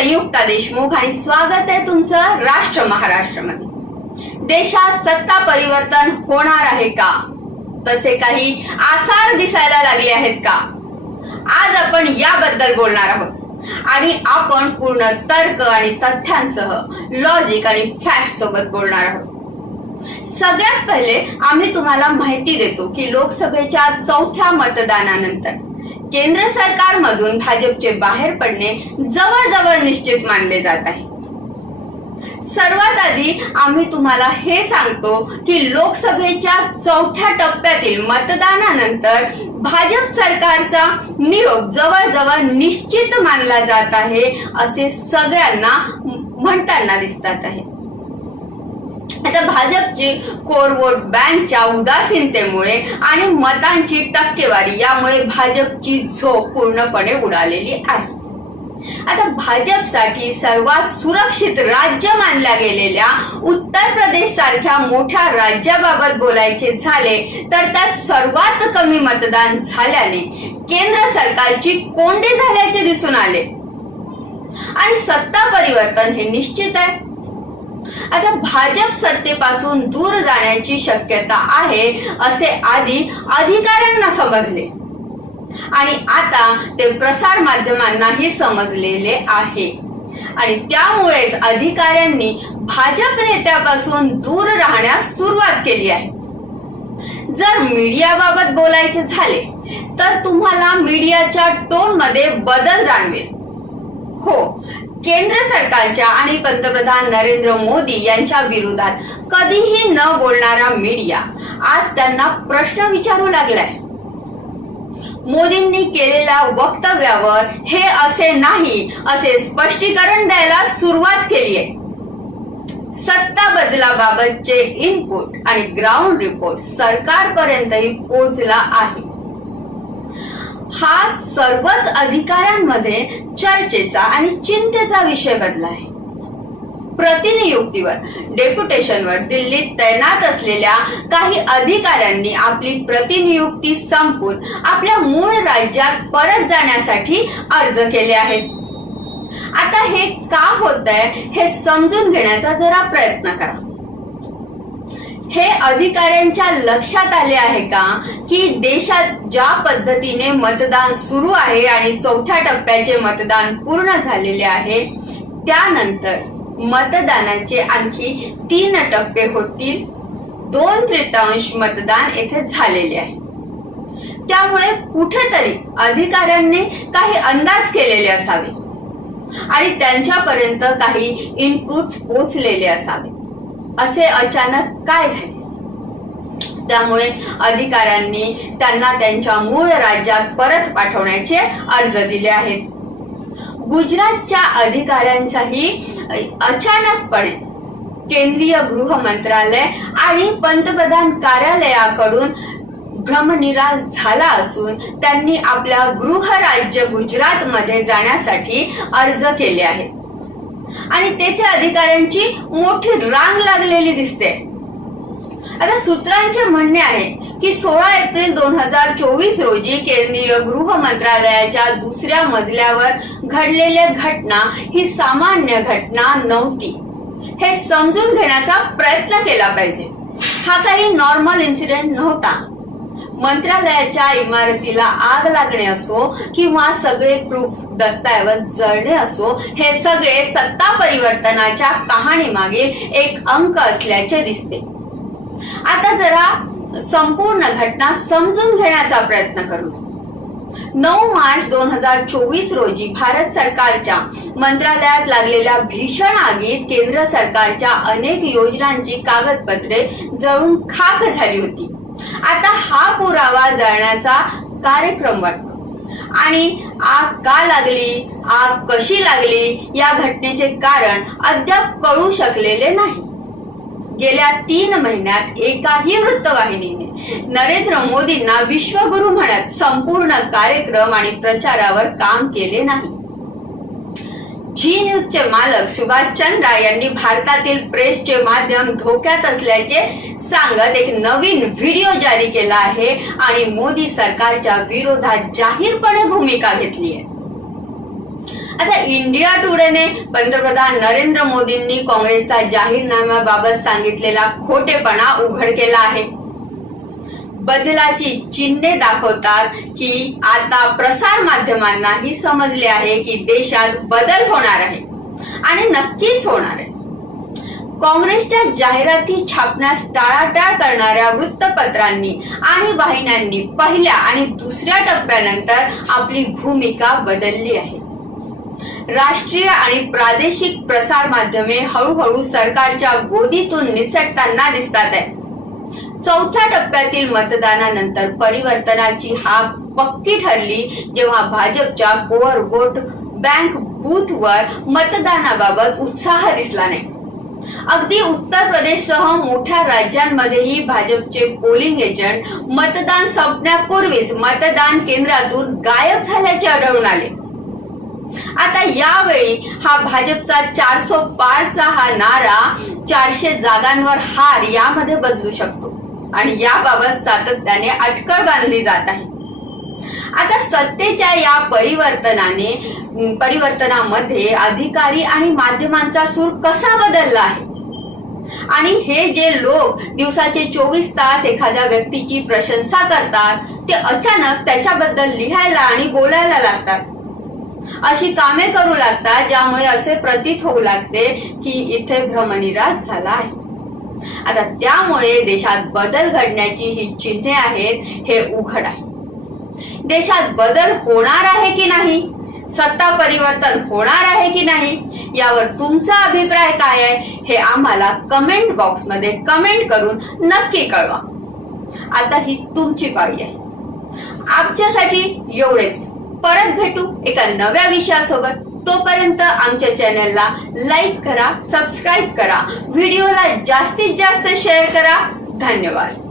संयुक्ता देशमुख आणि स्वागत आहे तुमचं राष्ट्र महाराष्ट्रमध्ये. देशात सत्ता परिवर्तन होणार आहे का? तसे काही आसार दिसायला लागले आहेत का? आज आपण याबद्दल बोलणार आहोत. आणि आपण पूर्ण तर्क आणि तथ्यांसह लॉजिक आणि फॅक्ट सोबत बोलणार आहोत. सगळ्यात पहिले आम्ही तुम्हाला माहिती देतो की लोकसभेच्या चौथ्या मतदानानंतर केंद्र सरकारमधून भाजपचे बाहेर पडणे जवळजवळ निश्चित मानले जात आहे. सर्वात आधी आम्ही तुम्हाला हे सांगतो की लोकसभेच्या चौथ्या टप्प्यातील मतदानानंतर भाजप सरकारचा निरोप जवळजवळ निश्चित मानला जात आहे असे सगळ्यांना म्हणताना दिसतात आहे. आता भाजपची कोर वोट बँकच्या उदासीनतेमुळे आणि मतांची टक्केवारी यामुळे भाजपची झोप पूर्णपणे उडालेली आहे. आता भाजपसाठी सर्वात सुरक्षित राज्य मानल्या गेलेल्या उत्तर प्रदेश सारख्या मोठ्या राज्याबाबत बोलायचे झाले तर त्यात सर्वात कमी मतदान झाल्याने केंद्र सरकारची कोंडी झाल्याचे दिसून आले. आणि सत्ता परिवर्तन हे निश्चित आहे. आता भाजप सत्तेपासून दूर जाण्याची शक्यता आहे असे आधी अधिकाऱ्यांना समजले. आणि आता ते प्रसार माध्यमांनाही समजलेले आहे. आणि त्यामुळेच अधिकाऱ्यांनी भाजप नेत्यापासून दूर राहण्यास सुरुवात केली आहे. जर मीडियाबाबत बोलायचे झाले तर तुम्हाला मीडियाच्या टोनमध्ये बदल जाणवेल. हो केंद्र सरकारच्या आणि पंतप्रधान नरेंद्र मोदी यांच्या विरोधात कधीही न बोलणारा मीडिया आज त्यांना प्रश्न विचारू लागलाय. मोदींनी केलेल्या वक्तव्यावर हे असे नाही असे स्पष्टीकरण द्यायला सुरुवात केली आहे. सत्ता बदलाबाबतचे इनपुट आणि ग्राउंड रिपोर्ट सरकारपर्यंतही पोहोचला आहे. हा सर्वच अधिकाऱ्यांमध्ये चर्चेचा आणि चिंतेचा विषय बनला आहे प्रतिनियुक्तीवर डेप्युटेशनवर दिल्लीत तैनात असलेल्या काही अधिकाऱ्यांनी आपली प्रतिनियुक्ती संपून आपल्या मूळ राज्यात परत जाण्यासाठी अर्ज केले आहेत. आता हे का होत आहे हे समजून घेण्याचा जरा प्रयत्न करा. हे अधिकाऱ्यांच्या लक्षात आले आहे का की देशात ज्या पद्धतीने मतदान सुरू आहे आणि चौथ्या टप्प्याचे मतदान पूर्ण झालेले आहे त्यानंतर मतदानाचे आणखी तीन टप्पे होतील. दोन तृतीयांश मतदान येथे झालेले आहे. त्यामुळे कुठेतरी अधिकाऱ्यांनी काही अंदाज केलेले असावे आणि त्यांच्यापर्यंत काही इनपुट्स पोचलेले असावे. असे अचानक काय झाले? त्यामुळे अधिकाऱ्यांनी त्यांना त्यांच्या मूळ राज्यात परत पाठवण्याचे अर्ज दिले आहेत. गुजरातच्या अधिकाऱ्यांचाही अचानकपणे केंद्रीय गृह मंत्रालय आणि पंतप्रधान कार्यालयाकडून भ्रमनिराश झाला असून त्यांनी आपल्या गृह राज्य गुजरात मध्ये जाण्यासाठी अर्ज केले आहेत. आणि तेथे अधिकाऱ्यांची मोठी रांग लागलेली दिसते. आता सूत्रांचे म्हणणे आहे की सोळा एप्रिल दोन हजार चोवीस रोजी केंद्रीय गृह मंत्रालयाच्या दुसऱ्या मजल्यावर घडलेल्या घटना ही सामान्य घटना नव्हती. हे समजून घेण्याचा प्रयत्न केला पाहिजे. हा काही नॉर्मल इन्सिडेंट नव्हता. मंत्रालयाच्या इमारतीला आग लागणे असो किंवा सगळे प्रूफ दस्तऐवज जळणे असो हे सगळे सत्ता परिवर्तनाच्या कहाणीमागील एक अंक असल्याचे दिसते. आता जरा संपूर्ण घटना समजून घेण्याचा प्रयत्न करू. नऊ मार्च दोन हजार चोवीस रोजी भारत सरकारच्या मंत्रालयात लागलेल्या भीषण आगीत केंद्र सरकारच्या अनेक योजनांची कागदपत्रे जळून खाक झाली होती. आता हा पुरावा जाळण्याचा कार्यक्रम वाटतो. आणि आग का लागली आग कशी लागली या घटनेचे कारण अद्याप कळू शकलेले नाही. गेल्या तीन महिन्यात एकाही वृत्तवाहिनीने नरेंद्र मोदींना विश्वगुरु म्हणत संपूर्ण कार्यक्रम आणि प्रचारावर काम केले नाही. जी न्यूजचे मालक सुभाष चंद्रा यांनी भारतातील प्रेसचे माध्यम धोक्यात असल्याचे सांगत एक नवीन व्हिडिओ जारी केला आहे आणि मोदी सरकारच्या विरोधात जाहीरपणे भूमिका घेतली आहे. आता इंडिया टुडेने पंतप्रधान नरेंद्र मोदींनी काँग्रेसचा जाहीरनाम्याबाबत सांगितलेला खोटेपणा उघड केला आहे. बदलाची चिन्हे दाखवतात की आता प्रसार माध्यमांनाही समजले आहे की देशात बदल होणार आहे आणि नक्कीच होणार आहे. काँग्रेसच्या जाहिराती छापण्यास टाळाटाळ करणाऱ्या वृत्तपत्रांनी आणि वाहिन्यांनी पहिल्या आणि दुसऱ्या टप्प्यानंतर आपली भूमिका बदलली आहे. राष्ट्रीय आणि प्रादेशिक प्रसार माध्यमे हळूहळू सरकारच्या गोदीतून निसटताना दिसतात आहे चौथ्या टप्प्यातील मतदानानंतर परिवर्तनाची हा पक्की ठरली. जेव्हा भाजपच्या कोअर वोट बँक बूथवर मतदानाबाबत उत्साह दिसला नाही. अगदी उत्तर प्रदेशसह मोठ्या राज्यांमध्येही भाजपचे पोलिंग एजंट मतदान संपण्यापूर्वीच मतदान केंद्रातून गायब झाल्याचे आढळून आले. आता यावेळी हा भाजपचा चारशे पारचा हा नारा चारशे जागांवर हार यामध्ये बदलू शकतो. आणि याबाबत सातत्याने अटकळ बांधली जात आहे. आता सत्तेच्या या परिवर्तनाने परिवर्तनामध्ये अधिकारी आणि माध्यमांचा सूर कसा बदलला आहे? आणि हे जे लोक दिवसाचे चोवीस तास एखाद्या व्यक्तीची प्रशंसा करतात ते अचानक त्याच्याबद्दल लिहायला आणि बोलायला लागतात. अशी कामे करू लागतात ज्यामुळे असे प्रतीत होऊ लागते की इथे भ्रमनिरास झाला आहे. आता त्यामुळे देशात बदल घडण्याची ही चिन्हे आहेत हे उघड आहे. देशात बदल होणार आहे की नाही? सत्ता परिवर्तन होणार आहे की नाही? यावर तुमचा अभिप्राय काय आहे? हे आम्हाला कमेंट बॉक्समध्ये कमेंट करून नक्की कळवा. आता ही तुमची पाळी आहे. आमच्यासाठी एवढेच. परत भेटू एका नव्या विषयासोबत. तोपर्यंत आमच्या चॅनलला लाईक करा सबस्क्राईब करा. व्हिडिओला जास्तीत जास्त शेअर करा. धन्यवाद.